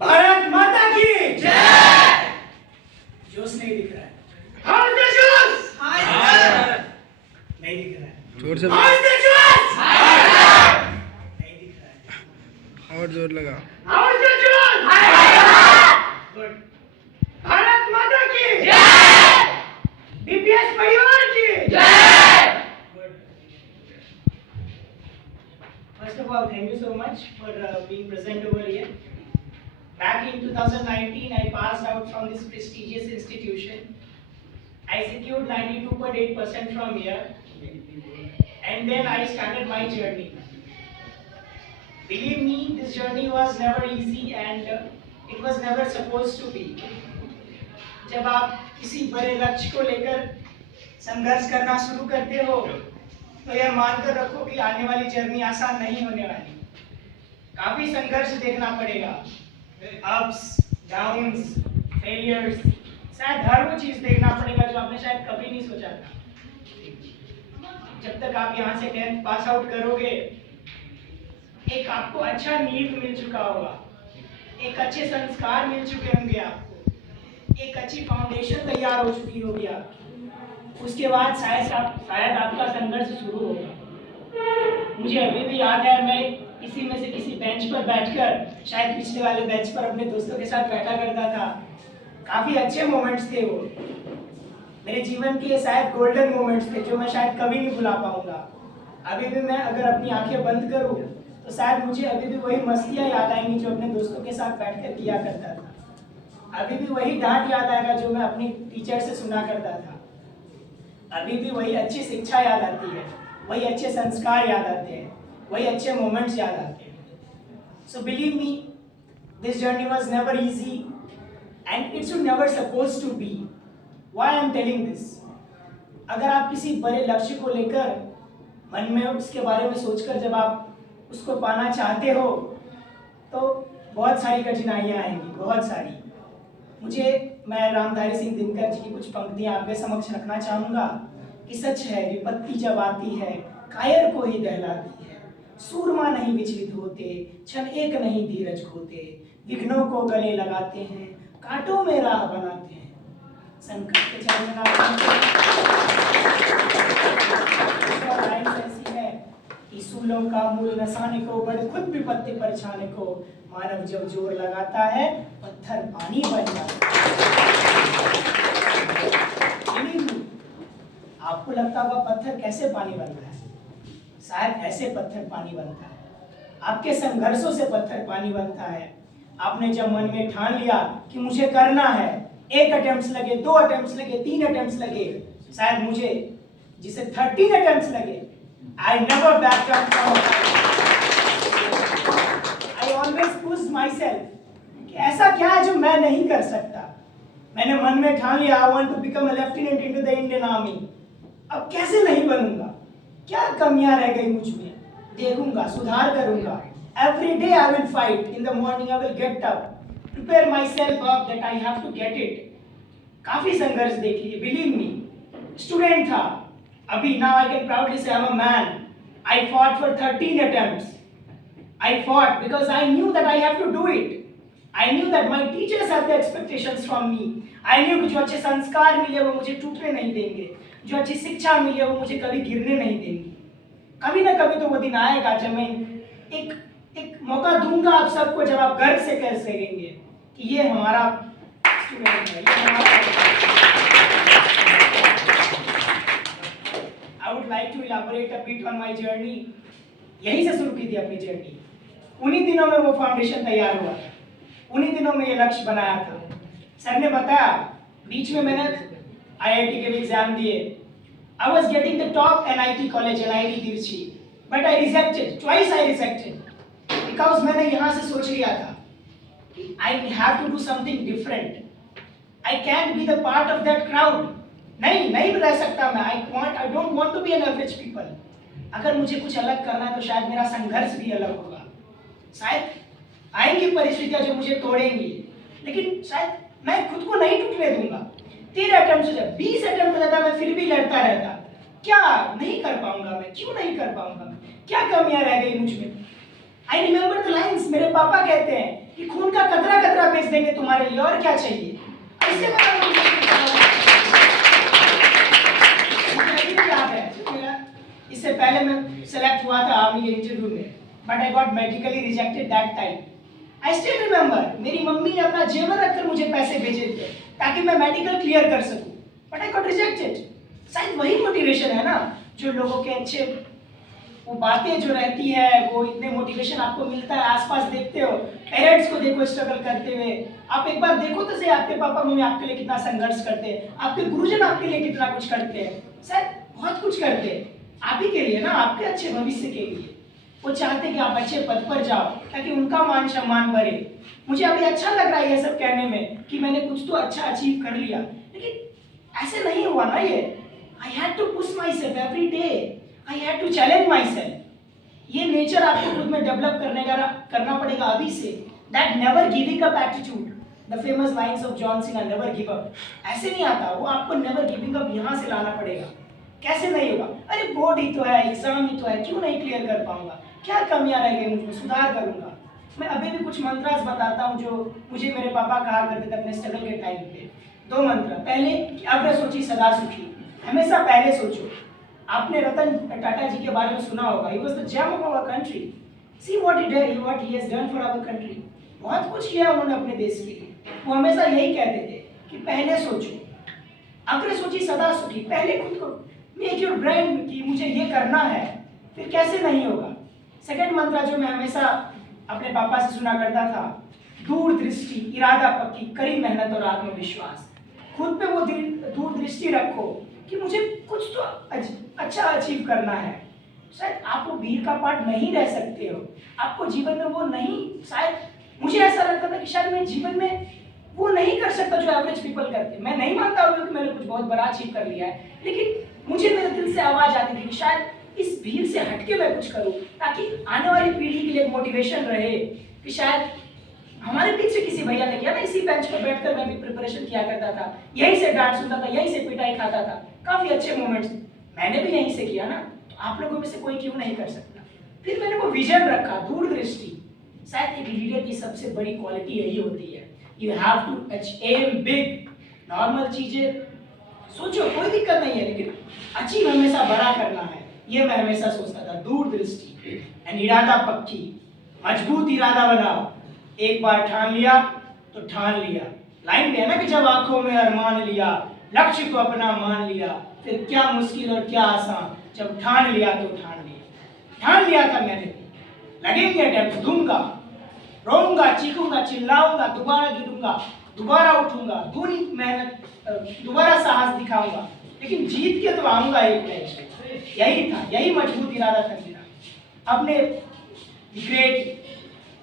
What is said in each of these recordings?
भारत माता की जय। जोश नहीं दिख रहा है। हाउ इज द जोश? नहीं दिख रहा है। जोर से हाउ इज द जोश? नहीं दिख रहा है। और जोर लगा। हाउ इज द जोश? गुड। भारत माता की जय। बीपीएस परिवार की जय। Good. First of all, thank you so much for being present over here. Back in 2019, I passed out from this prestigious institution. I secured 92.8% from here, and then I started my journey. Believe me, this journey was never easy, and it was never supposed to be. जब आप किसी बड़े लक्ष्य को लेकर संघर्ष करना शुरू करते हो, तो यह मानकर रखो कि आने वाली जर्नी आसान नहीं होने वाली। काफी संघर्ष देखना पड़ेगा, अप्स, डाउन्स, फेलियर्स, शायद हर वो चीज देखना पड़ेगा जो आपने शायद कभी नहीं सोचा था। जब तक आप यहाँ से 10th पास आउट करोगे, एक आपको अच्छा नींव मिल चुका होगा, एक अच्छे संस्कार मिल चुके होंगे आपको, एक अच्छी फाउंडेशन तैयार हो चुकी होगी आपकी। उसके बाद शायद आपका संघर्ष शुरू होगा। मुझे अभी भी याद है, मैं इसी में से किसी बेंच पर बैठकर, शायद पिछले वाले बेंच पर अपने दोस्तों के साथ बैठा करता था। काफ़ी अच्छे मोमेंट्स थे वो, मेरे जीवन के शायद गोल्डन मोमेंट्स थे जो मैं शायद कभी नहीं भुला पाऊंगा। अभी भी मैं अगर अपनी आंखें बंद करूं तो शायद मुझे अभी भी वही मस्तियाँ याद आएंगी जो अपने दोस्तों के साथ बैठकर किया करता था। अभी भी वही डांट याद आएगा जो मैं अपनी टीचर से सुना करता था। अभी भी वही अच्छी शिक्षा याद आती है, वही अच्छे संस्कार याद आते हैं, वही अच्छे मोमेंट्स याद आते हैं। So believe me, this journey was never easy and it should never suppose to be. Why I am telling this? अगर आप किसी बड़े लक्ष्य को लेकर मन में उसके बारे में सोचकर जब आप उसको पाना चाहते हो, तो बहुत सारी कठिनाइयाँ आएंगी, बहुत सारी। मैं रामधारी सिंह दिनकर जी की कुछ पंक्तियां आपके समक्ष रखना चाहूंगा कि सच है विपत्ति जब आती है कायर को ही दहलाती है, सूरमा नहीं विचलित होते, क्षण एक नहीं धीरज खोते, विघ्नों को गले लगाते हैं, कांटों में राह बनाते हैं, संकट के चरण ऐसी है कि सूलों का मूल नसाने को, बड़ खुद विपत्ति पर छाने को, मानव जब जोर लगाता है पत्थर पानी बन जाता है। आपको लगता होगा पत्थर कैसे पानी बनता है? शायद ऐसे पत्थर पानी बनता है, आपके संघर्षों से पत्थर पानी बनता है। आपने जब मन में ठान लिया कि मुझे करना है, 1 अटेम्प्ट्स लगे, 2 अटेम्प्ट्स लगे, 3 अटेम्प्ट्स लगे, शायद मुझे जिसे 13 अटेम्प्ट्स लगे, I never back down from I always push my self कि ऐसा क्या है जो मैं नहीं कर सकता। मैंने मन में ठान लिया I want to become a lieutenant into the Indian army. अब कैसे नहीं बनूंगा? क्या कमियां रह गई मुझ में? देखूंगा, सुधार करूंगा। Every day I will fight, in the morning I will get up, prepare myself up that I have to get it. काफी संघर्ष देख लिए, बिलीव मी। स्टूडेंट था, अभी नाउ आई कैन प्राउडली से I am a man. I fought for 13 attempts. I fought because I knew that I have to do it. I knew that my teachers have the expectations from me. I knew कि जो अच्छे संस्कार मिले वो मुझे टूटने नहीं देंगे, जो अच्छी शिक्षा मिले वो मुझे कभी गिरने नहीं देंगी। कभी ना कभी तो वो दिन आएगा जब मैं एक मौका दूंगा आप सबको, जब आप गर्व से कह सकेंगे कि ये हमारा स्टूडेंट है, ये हमारा। I would like to elaborate a bit on my journey. यहीं से शुरू की थी अपनी जर्नी। उन्हीं दिनों में वो फाउंडेशन तैयार हुआ था, उन्हीं दिनों में ये लक्ष्य बनाया था। सर ने बताया, बीच में मैंने आईआईटी के भी एग्जाम दिए। I was getting the top NIT college, NIT Trichy, but I rejected, twice I rejected, because मैंने यहाँ से सोच लिया था कि I have to do something different. I can be the part of that crowd. नहीं रह सकता मैं। I don't want to be an average people. अगर मुझे कुछ अलग करना है तो शायद मेरा संघर्ष भी अलग होगा। शायद आएंगी परिस्थितियां जो मुझे तोड़ेंगी, लेकिन शायद मैं खुद को नहीं टूटने दूंगा। 13 अटेम्प्ट हो जाए, 20 अटेम्प्ट हो जाता, मैं फिर भी लड़ता रहता। क्या नहीं कर पाऊंगा मैं? क्यों नहीं कर पाऊंगा मैं? क्या कमियां रह गई मुझ में? आई रिमेंबर द लाइन्स, मेरे पापा कहते हैं कि खून का कतरा कतरा बेच देंगे तुम्हारे लिए, और क्या चाहिए। ऐसे मुझे याद है, मेरा इससे पहले मैं सेलेक्ट हुआ था आर्मी के इंटरव्यू में, but I got medically rejected that time. I still remember, मेरी मम्मी ने अपना जेवर रखकर मुझे पैसे भेजे थे ताकि मैं मेडिकल क्लियर कर सकूं, बट आई गॉट रिजेक्टेड। शायद वही मोटिवेशन है ना, जो लोगों के अच्छे वो बातें जो रहती है, वो इतने मोटिवेशन आपको मिलता है। आसपास देखते हो, पेरेंट्स को देखो स्ट्रगल करते हुए, आप एक बार देखो तो सही, आपके पापा मम्मी आपके लिए कितना संघर्ष करते हैं, आपके गुरुजन आपके लिए कितना कुछ करते हैं, शायद बहुत कुछ करते हैं आप ही के लिए ना, आपके अच्छे भविष्य के लिए। वो चाहते कि आप अच्छे पद पर जाओ ताकि उनका मान सम्मान बढ़े। मुझे अभी अच्छा लग रहा है ये सब कहने में कि मैंने कुछ तो अच्छा अचीव कर लिया, लेकिन ऐसे नहीं हुआ ना ये। I had to push myself every day, I had to challenge myself. ये नेचर आपको खुद में डेवलप करना पड़ेगा अभी से। That never giving up attitude, the famous lines of John Cena, never give up, ऐसे नहीं आता, वो आपको नेवर गिविंग अप यहाँ से लाना पड़ेगा। कैसे नहीं होगा, अरे बोर्ड ही तो है, एग्जाम ही तो है, क्यों नहीं क्लियर कर पाऊंगा, क्या कमियां रह गई मुझमें, सुधार करूंगा। मैं अभी भी कुछ मंत्रास बताता हूँ जो मुझे मेरे पापा कहा करते थे अपने स्ट्रगल के टाइम पे। 2 मंत्र, पहले अग्र सोची सदा सुखी, हमेशा पहले सोचो। आपने रतन टाटा जी के बारे में सुना होगा, he was the gem of our country, see what he did, what he has done for our country. बहुत कुछ किया उन्होंने अपने देश के लिए। वो हमेशा यही कहते थे कि पहले सोचो, अग्र सोची सदा सुखी, पहले खुद को मेक योर ब्रेन कि मुझे ये करना है, फिर कैसे नहीं होगा। सेकंड मंत्र जो मैं हमेशा अपने पापा से सुना करता था, दूरदृष्टि, इरादा पक्की, कड़ी मेहनत और आत्मविश्वास। खुद पे वो दूरदृष्टि रखो कि मुझे कुछ तो अच्छा अचीव करना है। शायद आप वो वीर का पार्ट नहीं रह सकते हो, आपको जीवन में वो नहीं, शायद मुझे ऐसा लगता था कि शायद मैं जीवन में वो नहीं कर सकता जो एवरेज पीपल करते। मैं नहीं मानता हूँ कि मैंने कुछ बहुत बड़ा अचीव कर लिया है, लेकिन मुझे मेरे दिल से आवाज आती थी कि शायद इस भीड़ से हटके मैं कुछ करूं, ताकि आने वाली पीढ़ी के लिए मोटिवेशन रहे कि शायद हमारे पीछे किसी भैया ने किया ना, इसी बेंच पर बैठकर मैं भी प्रिपरेशन किया करता था, यहीं से डांट सुनता था, यहीं से पिटाई खाता था, काफी अच्छे मोमेंट्स मैंने भी यहीं से किया ना, तो आप लोगों में से कोई क्यों नहीं कर सकता। फिर मैंने वो विजन रखा, दूरदृष्टि। शायद एक लीडर की सबसे बड़ी क्वालिटी यही होती है, you have to aim big. Normal चीजें सोचो, कोई दिक्कत नहीं है, लेकिन अचीव हमेशा बड़ा करना है, ये मैं हमेशा सोचता था। दूरदृष्टि एंड इरादा पक्की, मजबूत इरादा बनाओ, एक बार ठान लिया तो ठान लिया। लाइन में है ना कि जब आंखों में अरमान लिया, लक्ष्य को अपना मान लिया, फिर क्या मुश्किल और क्या आसान, जब ठान लिया तो ठान लिया। ठान लिया था मैंने, लगेंगे अटेम्प्ट, दूंगा, रोऊंगा, चीखूंगा, चिल्लाऊंगा, दोबारा गिरूंगा, दोबारा उठूंगा, पूरी मेहनत, दोबारा साहस दिखाऊंगा, लेकिन जीत के तो आऊंगा एक मैच। यही था, यही मजबूत इरादा था मेरा। आपने great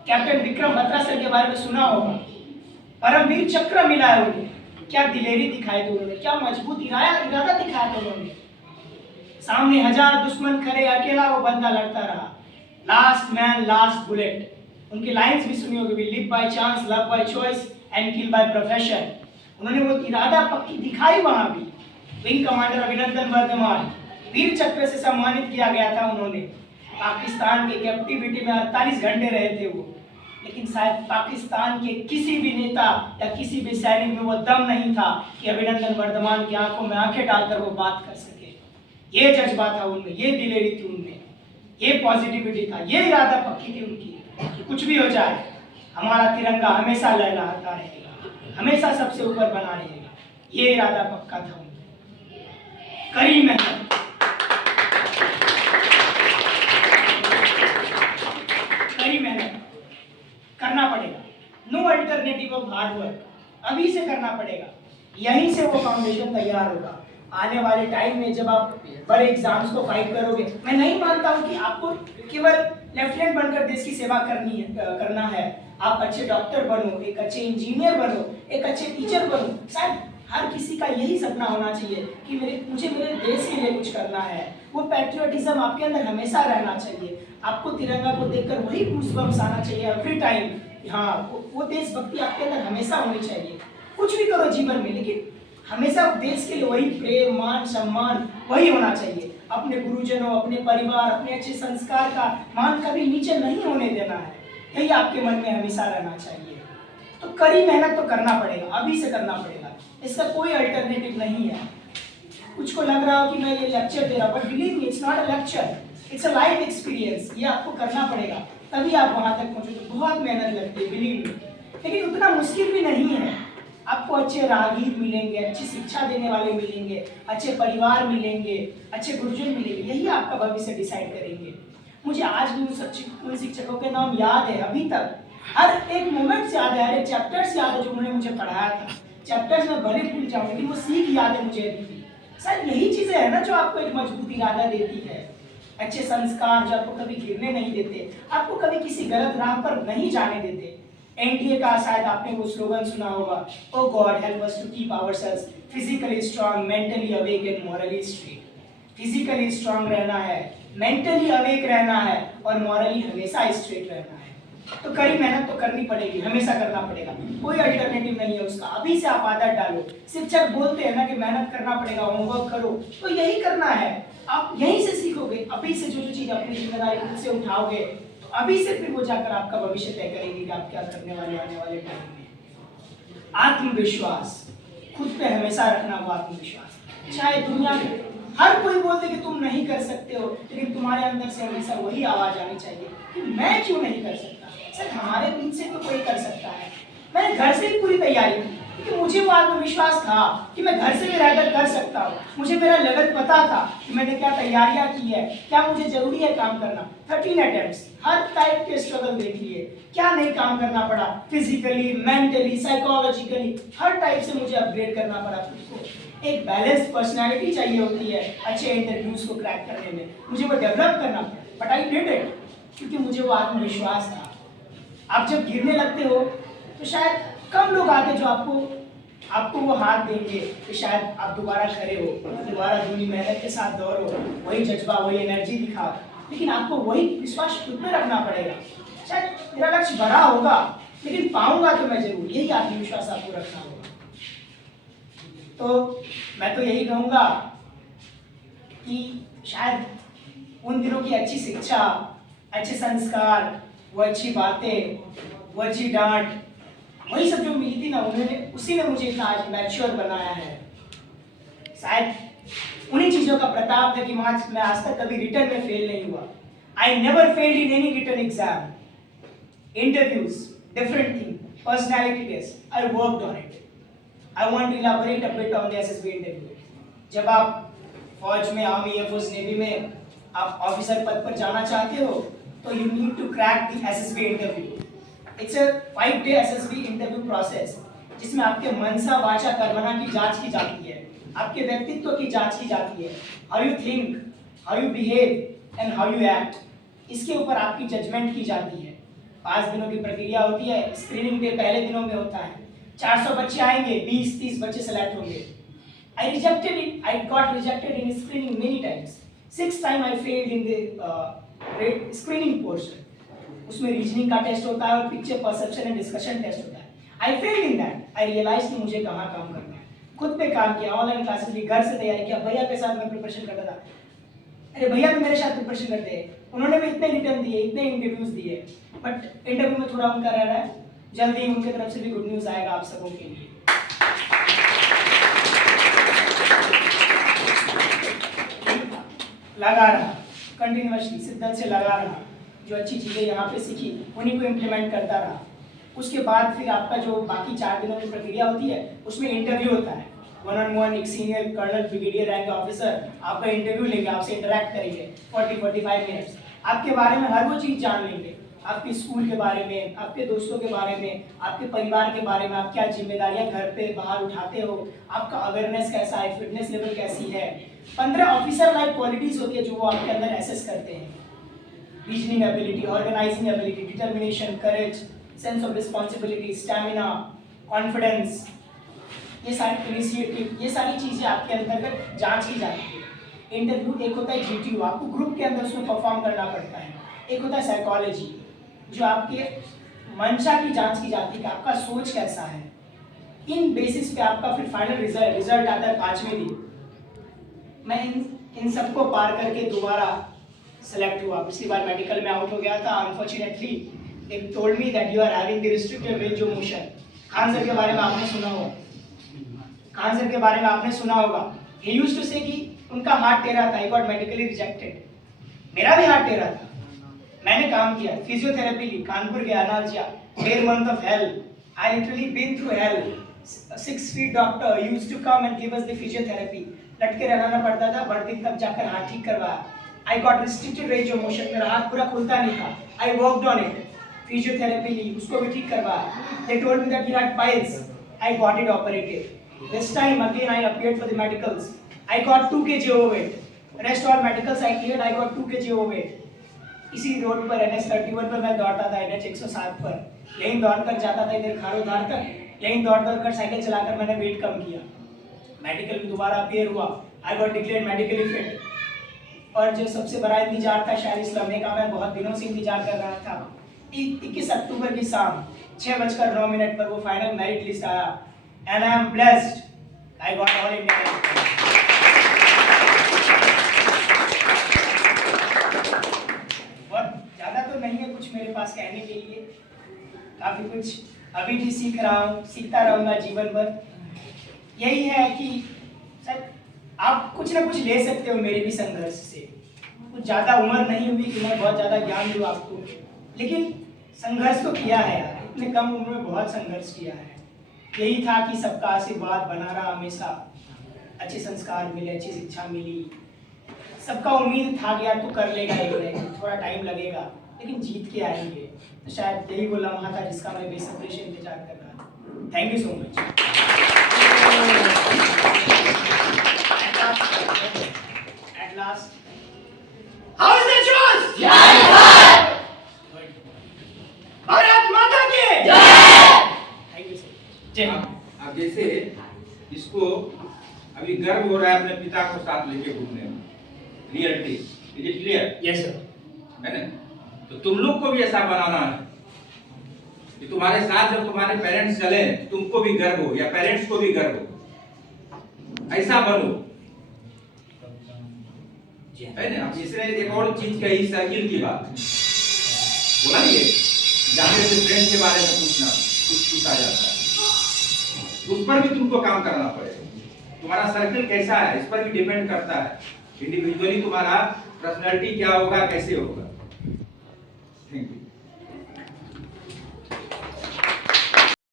captain Vikram Batra sir के बारे में सुना होगा, परमवीर चक्र मिला है उन्हें, क्या दिलेरी दिखाई थी उन्होंने, क्या मजबूत इरादा दिखाया था उन्होंने। सामने 1000 दुश्मन खड़े, अकेला वो बंदा लड़ता रहा, लास्ट मैन लास्ट बुलेट। उनकी लाइंस भी सुनी होगी, live by chance, love by choice and kill by profession. उन्होंने वो इरादा पक्की दिखाई वहां भी। विंग कमांडर अभिनंदन वर्धमान वीर चक्र से सम्मानित किया गया था उन्होंने। पाकिस्तान के कैप्टिविटी में 48 घंटे रहे थे वो, लेकिन शायद पाकिस्तान के किसी भी नेता या किसी भी सैनिक में वो दम नहीं था कि अभिनंदन वर्धमान की आंखों में आंखें डालकर वो बात कर सके। ये जज्बा था उनमें, ये दिलेरी थी उनमें, ये पॉजिटिविटी था, ये इरादा पक्की थी उनकी कि कुछ भी हो जाए हमारा तिरंगा हमेशा लहराता रहेगा, हमेशा सबसे ऊपर बना रहेगा। ये इरादा पक्का था उनका। कड़ी मेहनत, कड़ी मेहनत करना पड़ेगा, no alternative of hard work, अभी से करना पड़ेगा, यहीं से वो फाउंडेशन तैयार होगा। आने वाले टाइम में जब आप बड़े एग्जाम्स को फाइट करोगे, मैं नहीं मानता हूँ कि आपको केवल लेफ्टिनेंट बनकर देश की सेवा करना है। आप अच्छे डॉक्टर बनो, एक अच्छे इंजीनियर बनो, एक अच्छे टीचर बनो। शायद हर किसी का यही सपना होना चाहिए कि मुझे मेरे देश के लिए कुछ करना है। वो पैट्रियोटिज्म आपके अंदर हमेशा रहना चाहिए। आपको तिरंगा को देखकर वही गूज़बम्स आना चाहिए एवरी टाइम। हाँ, वो देशभक्ति आपके अंदर हमेशा होनी चाहिए। कुछ भी करो जीवन में, लेकिन हमेशा देश के लिए वही प्रेम, मान, सम्मान वही होना चाहिए। अपने गुरुजनों, अपने परिवार, अपने अच्छे संस्कार का मान कभी नीचे नहीं होने देना है। यही आपके मन में हमेशा रहना चाहिए। तो कड़ी मेहनत तो करना पड़ेगा, अभी से करना पड़ेगा, इसका कोई अल्टरनेटिव नहीं है। कुछ को लग रहा हो कि मैं ये लेक्चर दे रहा हूँ, but believe me, it's not a lecture, it's a life experience. ये आपको करना पड़ेगा, तभी आप वहां तक पहुंचोगे। बहुत मेहनत लगती है, बिलीव मी, लेकिन उतना मुश्किल भी नहीं है। आपको अच्छे राहगीर मिलेंगे, अच्छी शिक्षा देने वाले मिलेंगे, अच्छे परिवार मिलेंगे, अच्छे गुरुजन मिलेंगे, यही आपका भविष्य डिसाइड करेंगे। मुझे आज भी उन शिक्षकों के नाम याद है, अभी तक हर एक मोमेंट्स याद है, हर एक चैप्टर्स याद है जो उन्होंने मुझे पढ़ाया था। चैप्टर्स में भले भूल जाऊं, लेकिन वो सीख याद है मुझे अभी भी। सर यही चीजें है ना जो आपको एक मजबूत इरादा देती है। अच्छे संस्कार जो आपको कभी गिरने नहीं देते, आपको कभी किसी गलत राह पर नहीं जाने देते। एनडीए का शायद आपने वो स्लोगन सुना होगा, O God help us to keep ourselves physically strong, mentally awake and morally straight. Physically strong रहना है, मेंटली अवेक रहना है और मॉरली हमेशा स्ट्रेट रहना है। तो कड़ी मेहनत तो करनी पड़ेगी, हमेशा करना पड़ेगा, कोई अल्टरनेटिव नहीं है उसका। अभी से आप आदत डालो। शिक्षक बोलते हैं ना कि मेहनत करना पड़ेगा, होमवर्क करो, तो यही करना है। आप यहीं से सीखोगे, अभी से जो चीज अपनी जिम्मेदारी खुद से उठाओगे, तो अभी से फिर वो जाकर आपका भविष्य तय करेंगे कि आप क्या करने वाले आने वाले टाइम में। आत्मविश्वास, खुद पे हमेशा रखना वो आत्मविश्वास। चाहे दुनिया में हर कोई बोलते कि तुम नहीं कर सकते हो, लेकिन तुम्हारे अंदर से हमेशा वही आवाज आनी चाहिए कि मैं क्यों नहीं कर सकता। सर हमारे बीच से तो कोई कर सकता है। मैंने घर से ही पूरी तैयारी की, क्योंकि मुझे वो आत्मविश्वास था कि मैं घर से भी रहकर कर सकता हूँ। मुझे मेरा लेवल पता था कि मैंने क्या तैयारियां की है, क्या मुझे जरूरी है काम करना। 13 अटेम्प्ट्स, हर टाइप के स्ट्रगल देख लिए, क्या नहीं काम करना पड़ा, फिजिकली, मेंटली, साइकोलॉजिकली, हर टाइप से मुझे अपग्रेड करना पड़ा खुद को। एक बैलेंस पर्सनैलिटी चाहिए होती है अच्छे इंटरव्यूज को क्रैक करने में, मुझे वो डेवलप करना पड़ा, बट आई डिड इट, क्योंकि मुझे वो आत्मविश्वास था। आप जब गिरने लगते हो तो शायद कम लोग आते जो आपको वो हाथ देंगे कि शायद आप दोबारा खड़े हो, दोबारा पूरी मेहनत के साथ दौड़ो, वही जज्बा, वही एनर्जी दिखाओ। लेकिन आपको वही विश्वास खुद में रखना पड़ेगा। शायद मेरा लक्ष्य बड़ा होगा, लेकिन पाऊंगा तो मैं जरूर, यही आत्मविश्वास आपको रखना होगा। तो मैं तो यही कहूँगा कि शायद उन दिनों की अच्छी शिक्षा, अच्छे संस्कार, वो अच्छी बातें, वो अच्छी डांट, वही सब जो मिली थी ना, उसी ने मुझे इतना आज मैच्योर बनाया है। शायद उन्हीं चीज़ों का प्रताप है कि मैं आज तक कभी रिटर्न में फेल नहीं हुआ। I never failed in any written exam, interviews, different thing, personality test, I worked on it. I want to elaborate a bit on the SSB interview. जब आप फौज में, आर्मी, एयरफोर्स, नेवी में आप officer पद पर जाना चाहते हो, तो you need to crack the SSB interview. It's a 5-day SSB interview process, जिसमें आपके मनसा, वाचा, कर्मणा की जांच की जाती है, आपके व्यक्तित्व की जांच की जाती है, how you think, how you behave and how you act, इसके ऊपर आपकी जजमेंट की जाती है। 5 दिनों की प्रक्रिया होती है। स्क्रीनिंग डे पहले दिनों में होता है। 400 बच्चे आएंगे, 20-30 बच्चे सेलेक्ट होंगे। I got rejected in screening many times. 6 times I failed in the screening portion. उसमें रीजनिंग का टेस्ट होता है और picture perception and discussion test होता है। I failed in that. I realise कि मुझे कहाँ काम करना है। खुद पे काम किया, ऑनलाइन क्लासेस ली, घर से तैयारी किया, भैया के साथ मैं प्रिपरेशन करता था। अरे भैया भी मेरे साथ प्रिपरेशन करते हैं, उन्होंने भी इतने रिटर्न दिए, इतने इंटरव्यूज दिए, बट इंटरव्यू में थोड़ा उनका रह रहा है। जल्दी उनके तरफ से भी गुड न्यूज़ आएगा आप सबों के लिए। लगा रहा, कंटिन्यूअसली शिद्दत से लगा रहा, जो अच्छी चीज़ें यहाँ पे सीखी उन्हीं को इम्प्लीमेंट करता रहा। उसके बाद फिर आपका जो बाकी 4 दिनों की प्रक्रिया होती है, उसमें इंटरव्यू होता है। 1-on-1 एक senior colonel, brigadier rank officer आपका इंटरव्यू लेंगे, आपसे इंटरेक्ट करेंगे 40-45 मिनट्स। आपके बारे में हर वो चीज़ जान लेंगे, आपके स्कूल के बारे में, आपके दोस्तों के बारे में, आपके परिवार के बारे में, आप क्या जिम्मेदारियां घर पे बाहर उठाते हो, आपका अवेयरनेस कैसा है, फिटनेस लेवल कैसी है। 15 ऑफिसर लाइक क्वालिटीज होती है जो वो आपके अंदर एसेस करते हैं। Reasoning ability, organising ability, determination, courage, sense of responsibility, stamina, confidence, ये सारी इनिशिएटिव, ये सारी चीज़ें आपके अंतर्गत जांच की जाती है। इंटरव्यू एक होता है जीटीयू, आपको ग्रुप के अंदर उसमें परफॉर्म करना पड़ता है। एक होता है साइकोलॉजी, जो आपके मंशा की जांच की जाती है कि आपका सोच कैसा है। इन बेसिस पे आपका फिर फाइनल रिजल्ट आता है 5वें दिन। मैं इन इन सबको पार करके दोबारा सेलेक्ट हुआ। पिछली बार मेडिकल में आउट हो गया था। Unfortunately they told me that you are having the restricted range of motion. Khan sir के बारे में आपने सुना होगा, खान सर के बारे में आपने सुना होगा। ही यूज्ड टू से कि उनका हार्ट टेढ़ा था, ही गॉट मेडिकली रिजेक्टेड। मेरा भी हार्ट टेढ़ा था, मैंने काम किया, फिजियोथेरेपी ली, कानपुर गया, अनालजिया, 1.5 month of hell. I literally been through hell. 6 feet doctor used to come and give us the physiotherapy. लटके रहना पड़ता था, बढ़ती तब जाकर हाथ ठीक करवाया। I got restricted range of motion, मेरा हाथ पूरा खुलता नहीं था। I worked on it. Physiotherapy ली, उसको भी ठीक करवाया। They told me that you had piles. I got it operated. This time again I appeared for the medicals. I got 2 kg overweight. Rest all medicals I cleared. I got 2 kg overweight. इसी road पर NH31 पर मैं दौड़ता था, NH 107 पर यहीं दौड़ कर जाता था, इधर खारोधार तक यहीं दौड़ कर साइकिल चलाकर मैंने वेट कम किया। मेडिकल में दोबारा अपीयर हुआ। I got declared medically fit. और जो सबसे बड़ा इंतजार था शायद इस लम्हे का, मैं बहुत दिनों से इंतजार कर रहा था। 21 अक्टूबर की शाम 6:09 पर वो फाइनल मेरिट लिस्ट आया and I am blessed. I got all India. नहीं है कुछ मेरे पास कहने के लिए, काफी कुछ अभी भी सीख रहा हूँ, सीखता रहूंगा जीवन भर। यही है कि सर आप कुछ ना कुछ ले सकते हो मेरे भी संघर्ष से। कुछ ज़्यादा उम्र नहीं हुई कि मैं बहुत ज़्यादा ज्ञान दूँ आपको, लेकिन संघर्ष तो किया है यार, इतने कम उम्र में बहुत संघर्ष किया है। यही था कि सबका आशीर्वाद बना रहा हमेशा, अच्छे संस्कार मिले, अच्छी शिक्षा मिली। सबका उम्मीद था कि यार तू कर लेगा, एक दिन थोड़ा टाइम लगेगा लेकिन जीत के आएंगे। तो शायद यही वो लम्हा था जिसका मैं बेसब्री से इंतजार कर रहा था। Thank you so much. At last how is the choice? जय भारत! भारत माता की जय! Thank you so much. जय। अब जैसे इसको अभी गर्व हो रहा है अपने पिता को साथ लेके घूमने में, reality is it clear? Yes sir. है ना? तो तुम लोग को भी ऐसा बनाना है कि तुम्हारे साथ जब तुम्हारे पेरेंट्स चले तुमको भी गर्व हो या पेरेंट्स को भी गर्व हो, ऐसा बनो, है ना? अब इसने एक और चीज कही, साइकिल की बात बोला, ये जाने से फ्रेंड के बारे में पूछना, कुछ पूछा जाता है, उस पर भी तुमको काम करना पड़ेगा। तुम्हारा सर्कल कैसा है इस पर भी डिपेंड करता है, इंडिविजुअली तुम्हारा पर्सनालिटी क्या होगा, कैसे होगा।